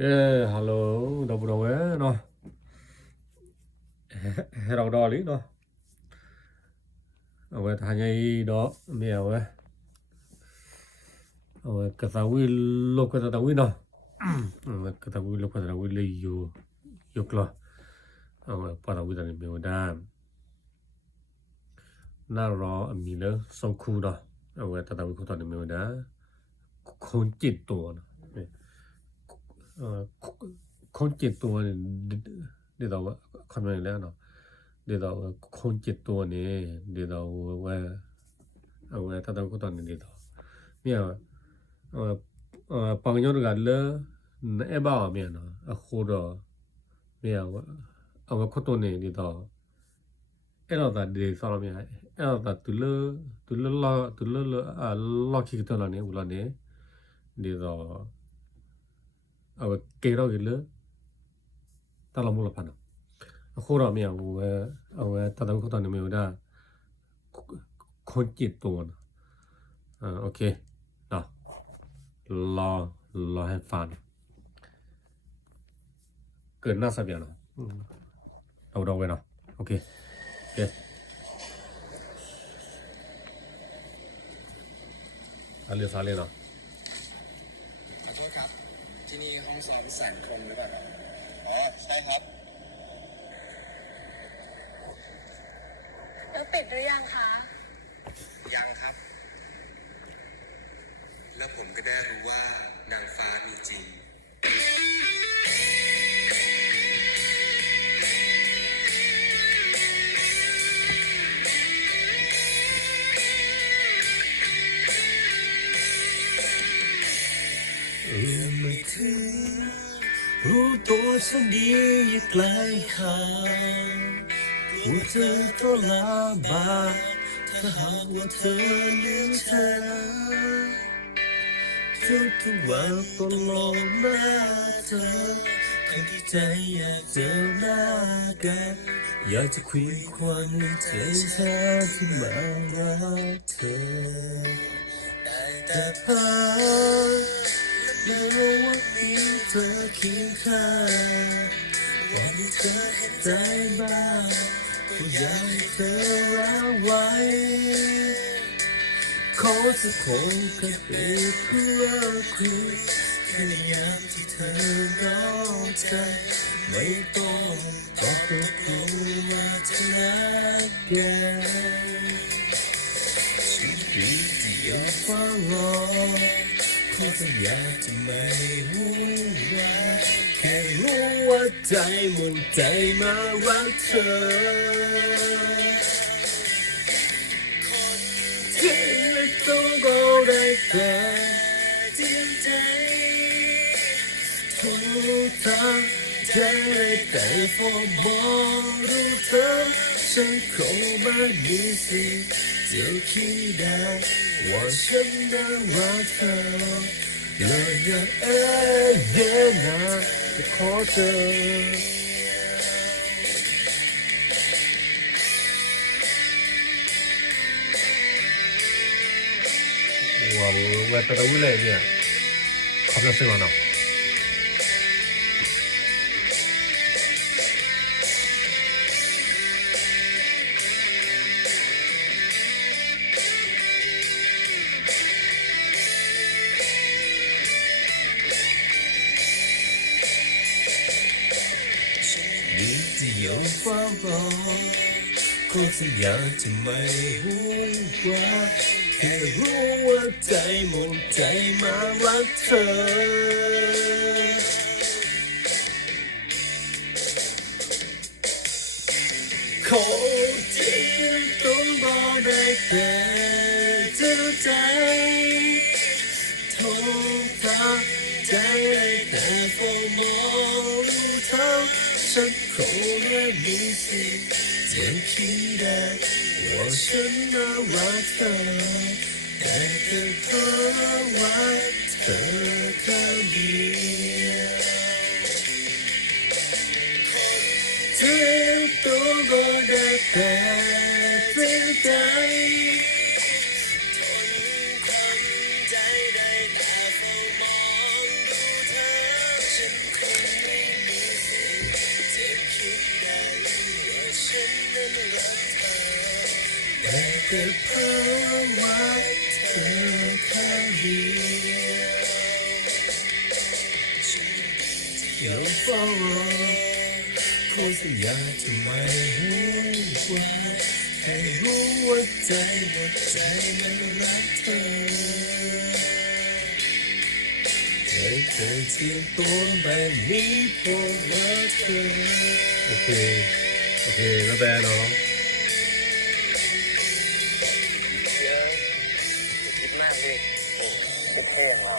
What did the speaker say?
ฮัลโหลดอบเว้เนาะให้เราดอลิเนาะเอาไว้ทานยัยดอเมียเว้เอาไว้กระตาวิลกกระตาวิเนาะเอาไว้กระตาวิลกกระตาวิเลยอยู่กลัวเอาไว้ปะตาวิตานี่เมียวดามน่ารอมีเลยสองคู่เนาะเอาไว้ตาตาวิคู่ตอนนี้เมียวดาคนจิตตัวเนาะเออคนจิตตัวเนี่ยเดี๋ยวเราคำนวณแล้วเนาะเดี๋ยวเราคนจิตตัวนี้เดี๋ยวเราว่าเอาไว้ถ้าเราก็ตอนนี้เดี๋ยวเนี่ยปังยอดกันเลยไอ้บ้าเมียเนาะအခုတော့เนี่ยเอาไว้คนตัวนี้เดี๋ยวအဲ့တော့ဒါဒီဆောင်းမြအဲ့တော့ဒါသူလခိကတလာနေဦးလာနေဒီတော့เอาเกเราอีเลยตาลมุลพันအခုတော့မြဘူးပဲเอาไว้ตาตาก็ตอนนี้မျိုးได้คนจิตตัวนะโอเคเนาะรอให้ฟังเกินหน้าสับอย่างเนาะเราไว้เนาะโอเคอะไรเนาะขอโทษครับที่นี่ห้องซ้อม100,000 คนหรือเปล่าอ๋อใช่ครับแล้วปิดหรือยังคะ ยังครับแล้วผมก็ได้รู้ว่านางฟ้ามีจริงไม่ถึงรู้ตัวฉันดีอยู่ไกลห่างหัวใจก็ลาบากถ้าหากว่าเธอลืมฉันทุกวันต้องลงหน้าเธอทั้งที่ใจอยากเจอหน้ากันอยากจะคุยความในใจฉันที่มารักเธอแต่พาแล้วรู้ว่ามีเธอเคียงข้างวันที่เธอเห็นใจบ้างก็อยากให้เธอรักไว้ขอสักคนก็เป็นเพื่อนคุยแค่ในยามที่เธอร้องใจไม่ต้องตอบตกลงมาจะรักกันชีวิตที่ยังเฝ้ารอคงจะอยากจะไม่รู้ว่าแค่รู้ว่าใจมุ่งใจมารักเธอที่ไม่ต้องก็ได้แต่เตรียมใจโทรทางใจได้แต่พอบอกรู้เธอฉันคงไม่มีสิทธิ์จะคิดได้ว่าฉันน่ารักเธอเลยอยากเย็นนะจะขอเธอว้าวเวทตะวิเลยเนี่ยขอบคุณสิมาเนาะดีที่ยังเฝ้ารอก็จะอยากจะไม่รู้ว่าแค่รู้ว่าใจหมดใจมารักเธอขอจริงต้องบอกได้แต่เจอใจโทรทางใจได้แต่พอมองรู้เธอฉันคงไม่มีสิทธิ์จะคิดได้ว่าฉันน่ารักเธอแต่แค่เธอรักเธอแค่เดียวเธอตัวก็ได้แต่เสียใจใจได้แต่เฝ้ามองดูเธอฉันค แต่เพราะว่าเธอข้างเดียวยังเฝ้ารอขอสัญญาจะไม่หูว่าให้รู้ว่าใจกับใจมันรักเธอให้เธอเทียมตัวแบบนี้เพราะว่าเธอโอเคแล้วแบนเนาะ คิดมากดิคิดแค่อย่างเรา